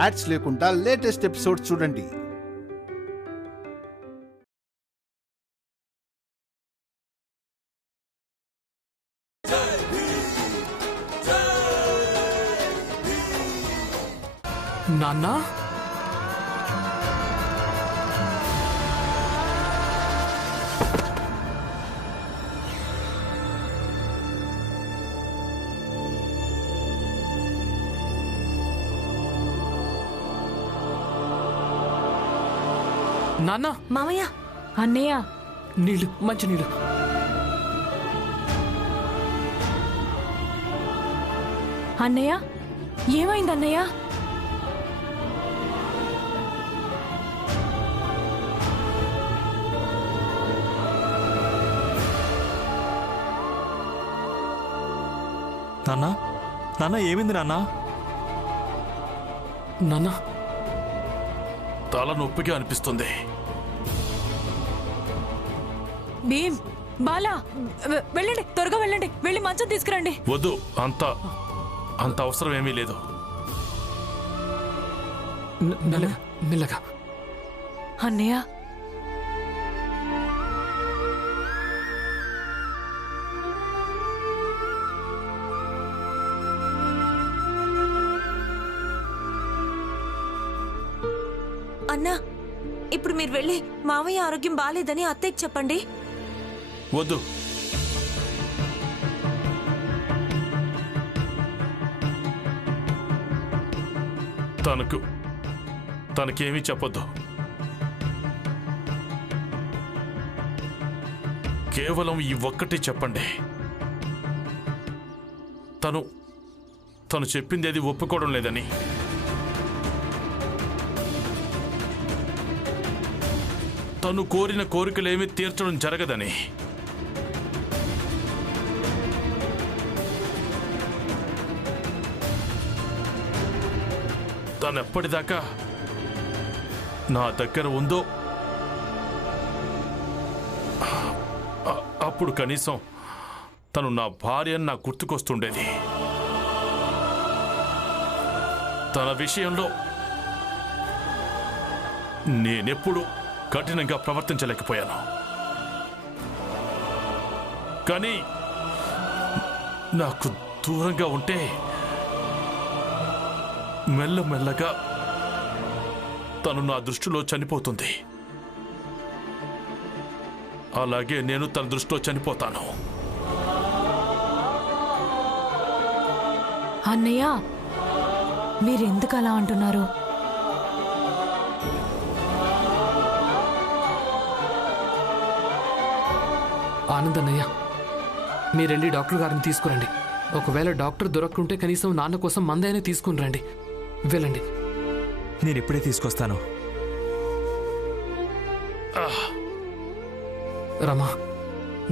Ads లేకుండా latest episodes చూడండి. నాన్నా నాన్న మామయ్య అన్నయ్య నీళ్ళు మంచి నీళ్ళు. అన్నయ్య ఏమైంది అన్నయ్య? నాన్న నాన్న ఏమైంది నాన్న? నాన్న తల నొప్పిగా అనిపిస్తుంది. భీమ్, బాలా, వెళ్ళండి, త్వరగా వెళ్ళండి, వెళ్ళి మంచం తీసుకురండి. వద్దు, అంత అవసరం ఏమీ లేదు. మెల్లగా. అన్నయ్య అన్నా, ఇప్పుడు మీరు వెళ్ళి మామయ్య ఆరోగ్యం బాలేదని అత్తయ్యకి చెప్పండి. వద్దు, తనకేమీ చెప్పొద్దు. కేవలం ఈ ఒక్కటి చెప్పండి. తను చెప్పింది అది ఒప్పుకోవడం లేదని. తను కోరిన కోరికలేమీ తీర్చడం జరగదని. తను ఎప్పటిదాకా నా దగ్గర ఉందో అప్పుడు కనీసం తను నా భార్య అని నాకు గుర్తుకొస్తుండేది. తన విషయంలో నేనెప్పుడు కఠినంగా ప్రవర్తించలేకపోయాను. కానీ నాకు దూరంగా ఉంటే మెల్లమెల్లగా తను నా దృష్టిలో చనిపోతుంది. అలాగే నేను తన దృష్టిలో చనిపోతాను. అన్నయ్య, మీరెందుకు అలా అంటున్నారు? ఆనందన్నయ్య, మీరెళ్ళి డాక్టర్ గారిని తీసుకురండి. ఒకవేళ డాక్టర్ దొరక్కుంటే కనీసం నాన్న కోసం మందైనా తీసుకుని రండి. వెళ్ళండి. నేను ఇప్పుడే తీసుకొస్తాను. రమా,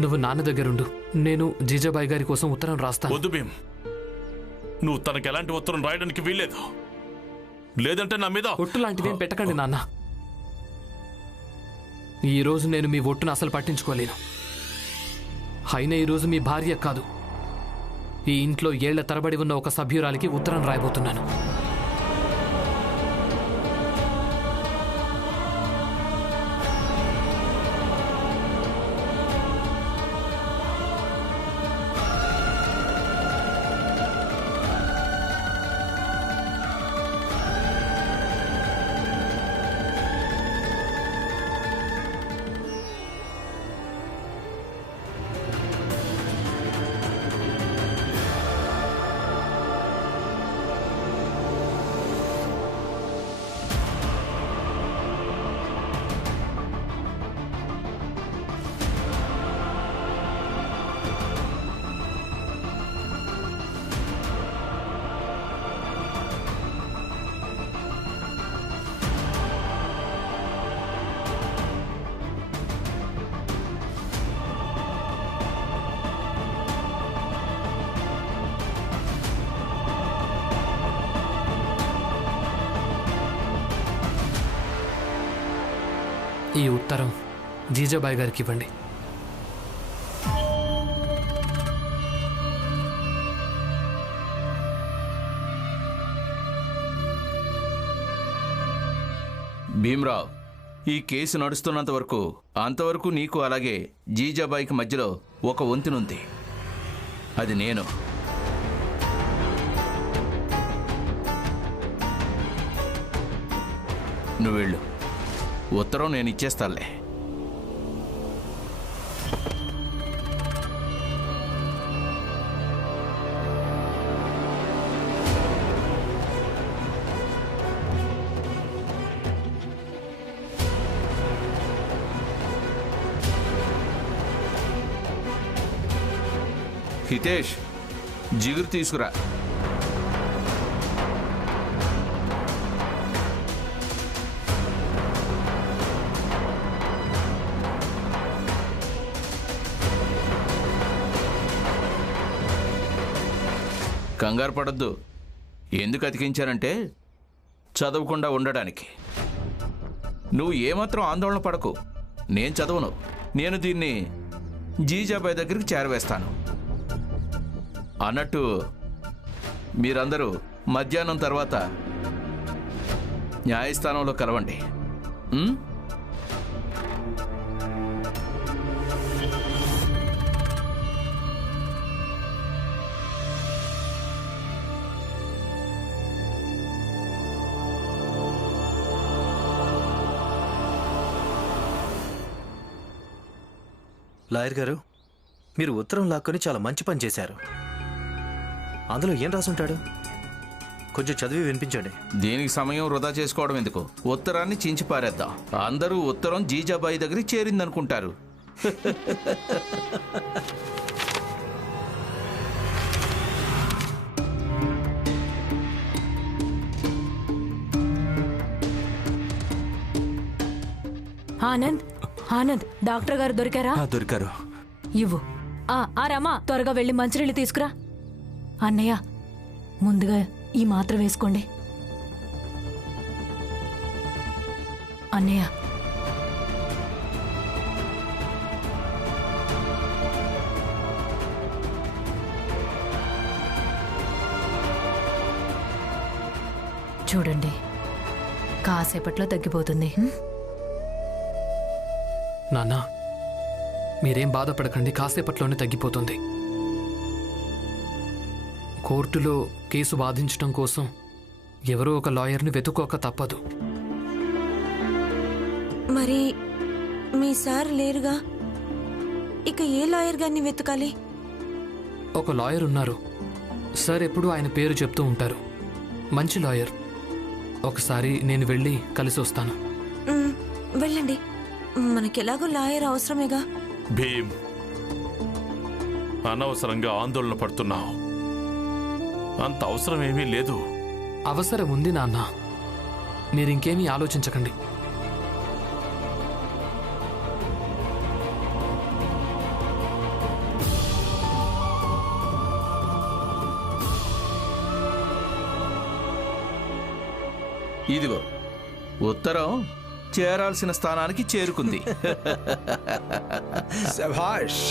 నువ్వు నాన్న దగ్గరుండు. నేను జీజాబాయి గారి కోసం ఉత్తరం రాస్తాను. వద్దు భీమ్, నువ్వు తనకి ఎలాంటి ఉత్తరం రాయడానికి వీల్లేదు. లేదంటే నా మీద ఒట్టు లాంటిదేం పెట్టకండి నాన్న. ఈరోజు నేను మీ ఒట్టును అసలు పట్టించుకోలేను. అయినా ఈరోజు మీ భార్య కాదు, ఈ ఇంట్లో ఏళ్ల తరబడి ఉన్న ఒక సభ్యురాలికి ఉత్తరం రాయబోతున్నాను. ఈ ఉత్తరం జీజాబాయి గారికి ఇవ్వండి. భీమ్రావ్, ఈ కేసు నడుస్తున్నంత వరకు అంతవరకు నీకు అలాగే జీజాబాయికి మధ్యలో ఒక వంతెనుంది. అది నేను. నువ్వు వెళ్ళు, ఉత్తరం నేను ఇచ్చేస్తానులే. హితేష్, జిగురు తీసుకురా. కంగారు పడద్దు. ఎందుకు అతికించానంటే చదవకుండా ఉండడానికి. నువ్వు ఏమాత్రం ఆందోళన పడకు. నేను చదవను. నేను దీన్ని జీజాబాయ్ దగ్గరికి చేరవేస్తాను. అన్నట్టు మీరందరూ మధ్యాహ్నం తర్వాత న్యాయస్థానంలో కలవండి. లాయర్ గారు, మీరు ఉత్తరం లాక్కొని చాలా మంచి పని చేశారు. అందులో ఏం రాసుంటాడు? కొంచెం చదివి వినిపించండి. దీనికి సమయం వృధా చేసుకోవడం ఎందుకు? ఉత్తరాన్ని చించి పారేద్దాం. అందరూ ఉత్తరం జీజాబాయి దగ్గరికి చేరిందనుకుంటారు. ఆనంద్, ఆనంద్, డాక్టర్ గారు దొరికారా? దొరికారు. ఇవ్వు. ఆ రమా, త్వరగా వెళ్ళి మంచినీళ్ళు తీసుకురా. అన్నయ్య, ముందుగా ఈ మాత్ర వేసుకోండి. అన్నయ్య, చూడండి, కాసేపట్లో తగ్గిపోతుంది. నాన్న, మీరేం బాధపడకండి, కాసేపట్లోనే తగ్గిపోతుంది. కోర్టులో కేసు వాదించడం కోసం ఎవరో ఒక లాయర్ని వెతుక్కోక తప్పదు. మరి మీ సార్ లేరుగా, ఇక ఏ లాయర్ గారిని వెతకాలి? ఒక లాయర్ ఉన్నారు. సార్ ఎప్పుడూ ఆయన పేరు చెప్తూ ఉంటారు. మంచి లాయర్. ఒకసారి నేను వెళ్ళి కలిసి వస్తాను. వెళ్ళండి, మనకెలాగో లాయర్ అవసరమేగా. భీమ్, అనవసరంగా ఆందోళన పడుతున్నావు. అంత అవసరం ఏమీ లేదు. అవసరం ఉంది నాన్న, మీరింకేమీ ఆలోచించకండి. ఇదిగో ఉత్తరం చేరాల్సిన స్థానానికి చేరుకుంది. శభాష్.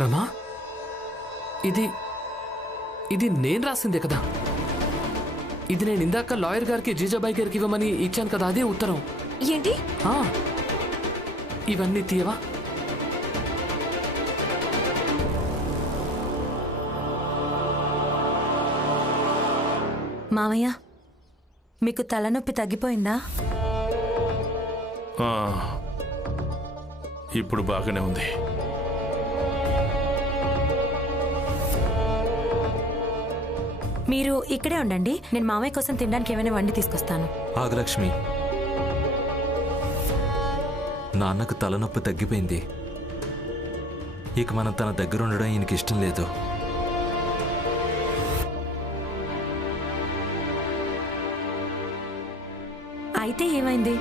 రమా, ఇది నేను రాసిందే కదా. ఇది నేను ఇందాక లాయర్ గారికి జీజాబాయి గారికి ఇవ్వమని ఇచ్చాను కదా, అదే ఉత్తరం. ఏంటి? ఇవన్నీ తీయవా? మామయ్య, మీకు తలనొప్పి తగ్గిపోయిందా? ఇప్పుడు బాగానే ఉంది. మీరు ఇక్కడే ఉండండి, నేను మామయ్య కోసం తినడానికి ఏమైనా వండి తీసుకొస్తాను. ఆగలక్ష్మి, నాన్నకు తలనొప్పి తగ్గిపోయింది. ఇక మనం తన దగ్గర ఉండడం ఈయనకి ఇష్టం లేదు. అయితే ఏమైంది?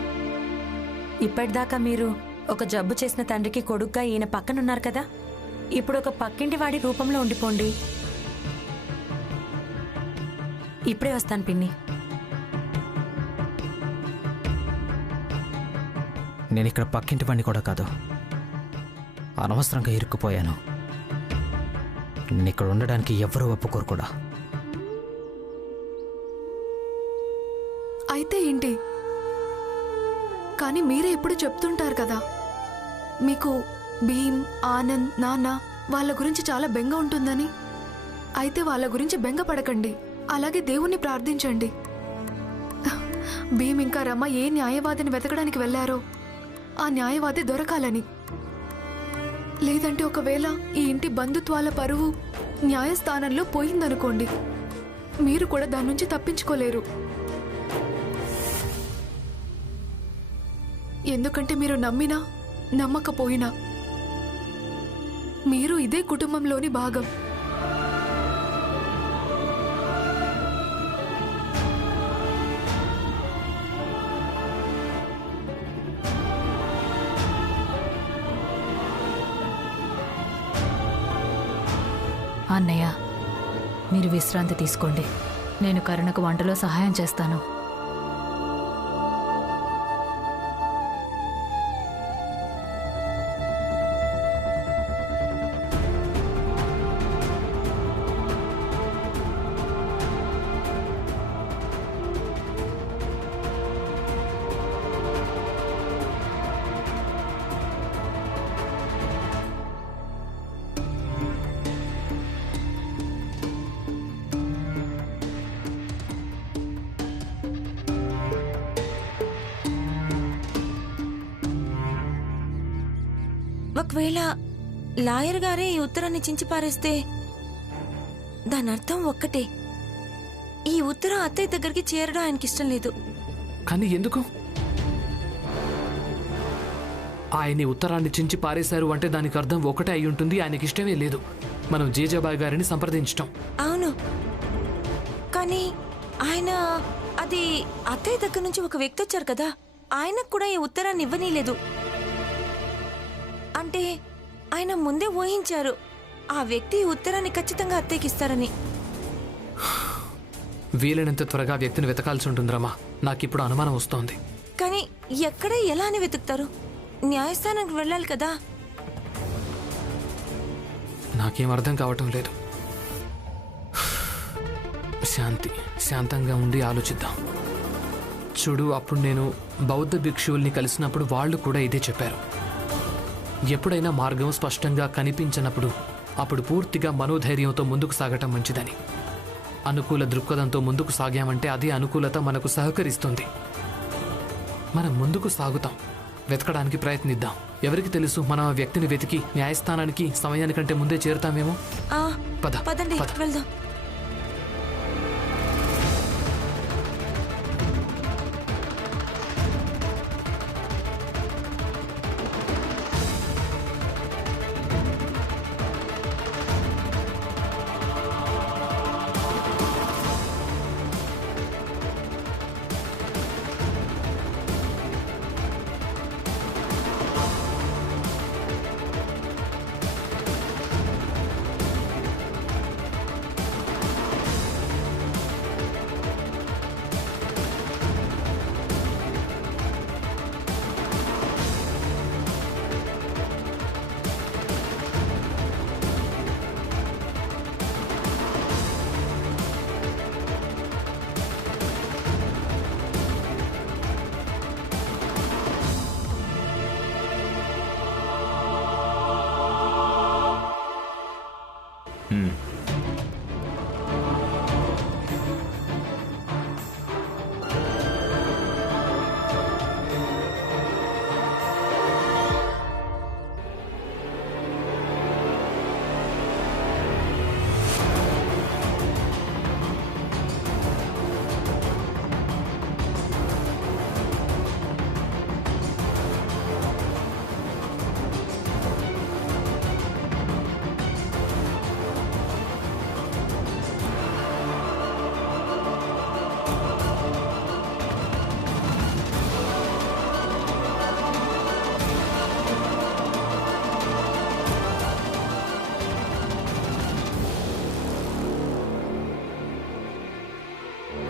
ఇప్పటిదాకా మీరు ఒక జబ్బు చేసిన తండ్రికి కొడుగ్గా ఈయన పక్కనున్నారు కదా, ఇప్పుడు ఒక పక్కింటి వాడి రూపంలో ఉండిపోండి. ఇప్పుడే వస్తాను పిన్ని. నేను ఇక్కడ పక్కింటి వాడిని కూడా కాదు, అనవసరంగా ఇరుక్కుపోయాను. ఇక్కడ ఉండడానికి ఎవరూ ఒప్పుకోరు కూడా. అయితే ఏంటి? కానీ మీరే ఎప్పుడు చెప్తుంటారు కదా, మీకు భీమ్, ఆనంద్, నాన్న వాళ్ళ గురించి చాలా బెంగ ఉంటుందని. అయితే వాళ్ళ గురించి బెంగ పడకండి, అలాగే దేవుణ్ణి ప్రార్థించండి. భీమ్ ఇంకా రమ ఏ న్యాయవాదిని వెతకడానికి వెళ్లారో ఆ న్యాయవాది దొరకాలని. లేదంటే ఒకవేళ ఈ ఇంటి బంధుత్వాల పరువు న్యాయస్థానంలో పోయిందనుకోండి, మీరు కూడా దాని నుంచి తప్పించుకోలేరు. ఎందుకంటే మీరు నమ్మినా నమ్మకపోయినా మీరు ఇదే కుటుంబంలోని భాగం. అన్నయ్య, మీరు విశ్రాంతి తీసుకోండి. నేను కరుణకు వంటలో సహాయం చేస్తాను. ఒకవేళ లాయర్ గారే ఈ ఉత్తరాన్ని చించి పారేస్తే దాని అర్థం ఒక్కటే, ఈ ఉత్తరం అత్తయ్య దగ్గరికి చేరడం ఆయనకి ఇష్టం లేదు. కానీ ఎందుకు? ఆయన ఈ ఉత్తరాన్ని చించి పారేశారు అంటే దానికి అర్థం ఒకటే అయి ఉంటుంది, ఆయనకి ఇష్టమే లేదు మనం జీజాబాయ్ గారిని సంప్రదించటం. అవును, కానీ ఆయన అది అత్తయ్య దగ్గర నుంచి ఒక వ్యక్తి వచ్చారు కదా, ఆయనకు కూడా ఈ ఉత్తరాన్ని ఇవ్వనీలేదు. అంటే ఆయన ముందే ఊహించారు ఆ వ్యక్తి ఈ ఉత్తరాన్ని ఖచ్చితంగా అత్తయ్యకి ఇస్తారని. వీలైనంత త్వరగా వ్యక్తిని వెతకాల్సి ఉంటుందిరమ్మా, నాకిప్పుడు అనుమానం వస్తోంది. కానీ ఎక్కడ ఎలా అని వెతుకుతారు? న్యాయస్థానానికి వెళ్ళాలి కదా. నాకేం అర్థం కావటం లేదు. శాంతంగా ఉండి ఆలోచిద్దాం. చూడు, అప్పుడు నేను బౌద్ధ భిక్షువుల్ని కలిసినప్పుడు వాళ్ళు కూడా ఇదే చెప్పారు. ఎప్పుడైనా మార్గం స్పష్టంగా కనిపించినప్పుడు అప్పుడు పూర్తిగా మనోధైర్యంతో ముందుకు సాగటం మంచిదని. అనుకూల దృక్పథంతో ముందుకు సాగామంటే అదే అనుకూలత మనకు సహకరిస్తుంది. మనం ముందుకు సాగుతాం, వెతకడానికి ప్రయత్నిద్దాం. ఎవరికి తెలుసు, మనం ఆ వ్యక్తిని వెతికి న్యాయస్థానానికి సమయానికంటే ముందే చేరుతామేమో. పదండి వెళ్దాం.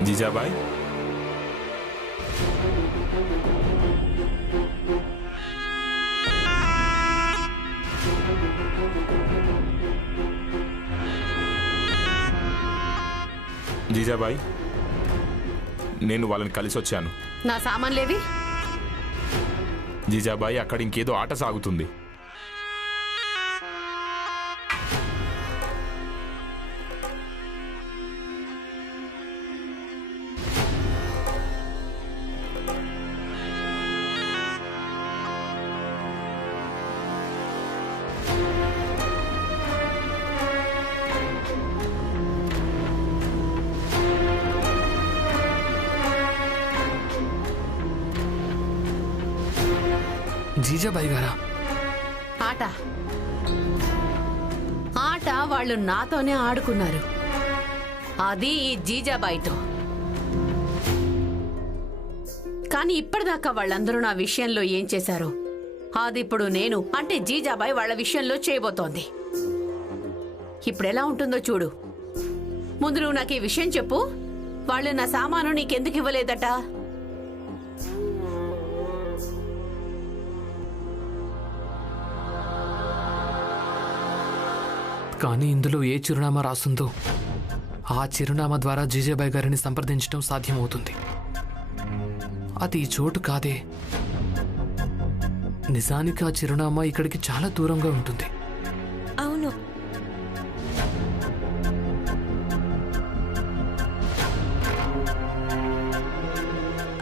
జీజాబాయ్, జీజాబాయ్, నేను వాళ్ళని కలిసి వచ్చాను. నా సామాన్లేవి? జీజాబాయ్, అక్కడ ఇంకేదో ఆట సాగుతుంది. జీజాబాయి గారా? ఆట ఆట వాళ్ళు నాతోనే ఆడుకున్నారు, అది ఈ జీజాబాయితో. కానీ ఇప్పటిదాకా వాళ్ళందరూ నా విషయంలో ఏం చేశారో అది ఇప్పుడు నేను అంటే జీజాబాయి వాళ్ళ విషయంలో చేయబోతోంది. ఇప్పుడు ఎలా ఉంటుందో చూడు. ముందు నువ్వు నాకు ఈ విషయం చెప్పు, వాళ్ళు నా సామాను నీకెందుకు ఇవ్వలేదట? కానీ ఇందులో ఏ చిరునామా రాస్తుందో ఆ చిరునామా ద్వారా జీజాబాయి గారిని సంప్రదించడం సాధ్యమవుతుంది. అది ఈ చోటు కాదే. నిజానికి ఆ చిరునామా ఇక్కడికి చాలా దూరంగా ఉంటుంది. అవును,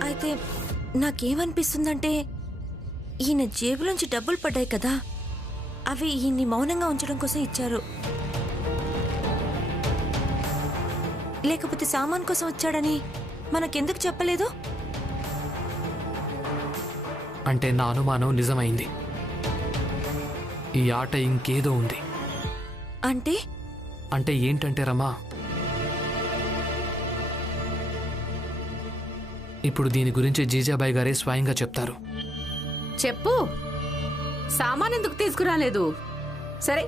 అయితే నాకేమనిపిస్తుందంటే ఈయన జేబులోంచి డబ్బులు పడ్డాయి కదా, అవి ఈయన్ని మౌనంగా ఉంచడం కోసం ఇచ్చారు. లేకపోతే సామాన్ కోసం వచ్చాడని మనకెందుకు చెప్పలేదు? అంటే నా అనుమానం నిజమైంది. ఈ ఆట ఇంకేదో ఉంది. అంటే అంటే ఏంటంటే రమా, ఇప్పుడు దీని గురించి జీజాబాయి గారే స్వయంగా చెప్తారు. చెప్పు, సామాన్ ఎందుకు తీసుకురాలేదు? సరే,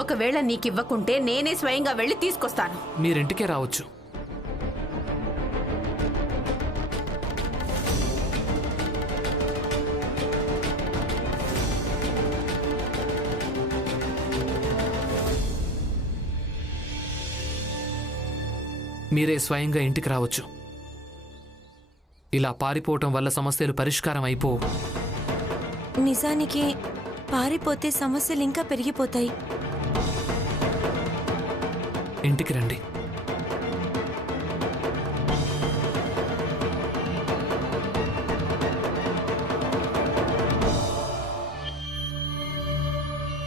ఒకవేళ నీకివ్వకుంటే నేనే స్వయంగా వెళ్ళి తీసుకొస్తాను. మీరింటికే రావచ్చు. మీరే స్వయంగా ఇంటికి రావచ్చు. ఇలా పారిపోవటం వల్ల సమస్యలు పరిష్కారం అయిపోవు. నిజానికి పారిపోతే సమస్యలు ఇంకా పెరిగిపోతాయి. ఇంటికి రండి.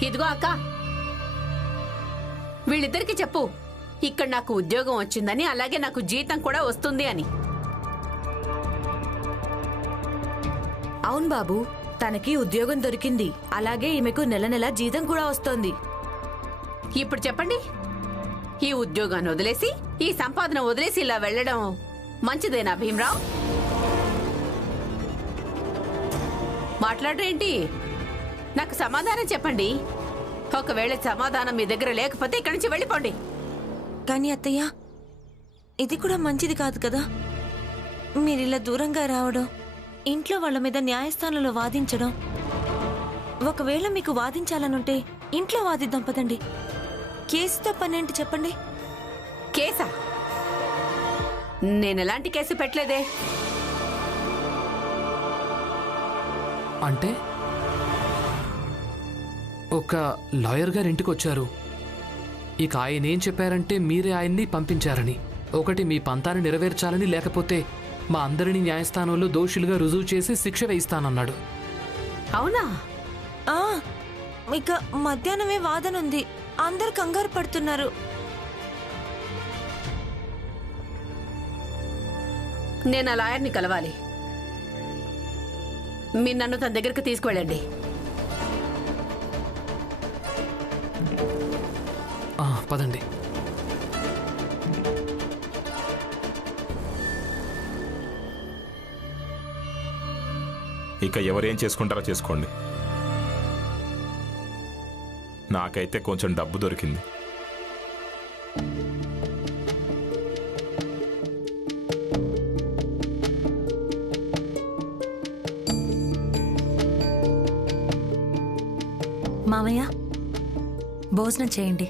ఇదిగో అక్క, వీళ్ళిద్దరికి చెప్పు, ఇక్కడ నాకు ఉద్యోగం వచ్చిందని, అలాగే నాకు జీతం కూడా వస్తుంది అని. అవును బాబు, తనకి ఉద్యోగం దొరికింది, అలాగే ఈమెకు నెల నెల జీతం కూడా వస్తోంది. ఇప్పుడు చెప్పండి, ఈ ఉద్యోగాన్ని వదిలేసి, ఈ సంపాదన వదిలేసి ఇలా వెళ్ళడం మంచిదేనా భీమరావు? మాట్లాడరేంటి? నాకు సమాధానం చెప్పండి. ఒకవేళ సమాధానం మీ దగ్గర లేకపోతే ఇక్కడి నుంచి వెళ్ళిపోండి. కానీ అత్తయ్య, ఇది కూడా మంచిది కాదు కదా. మీరిలా దూరంగా రావడం, ఇంట్లో వాళ్ళ మీద న్యాయస్థానంలో వాదించడం. ఒకవేళ మీకు వాదించాలనుంటే ఇంట్లో వాదిద్దాం పదండి. కేసుతో పనేంటి చెప్పండి. కేసా? నేనెలాంటి కేసు పెట్టలేదే. అంటే ఒక లాయర్ గారు ఇంటికి వచ్చారు. ఇక ఆయన ఏం చెప్పారంటే మీరే ఆయన్ని పంపించారని, ఒకటి మీ పంతాన్ని నెరవేర్చాలని, లేకపోతే మా అందరినీ న్యాయస్థానంలో దోషులుగా రుజువు చేసి శిక్ష వేయిస్తానన్నాడు. అవునా? ఇక మధ్యాహ్నమే వాదన ఉంది. అందరు కంగారు పడుతున్నారు. నేను ఆ లాయర్ని కలవాలి. మీరు నన్ను తన దగ్గరికి తీసుకువెళ్ళండి. పదండి. ఇక ఎవరేం చేసుకుంటారో చేసుకోండి. నాకైతే కొంచెం డబ్బు దొరికింది. మామయ్య భోజనం చేయండి.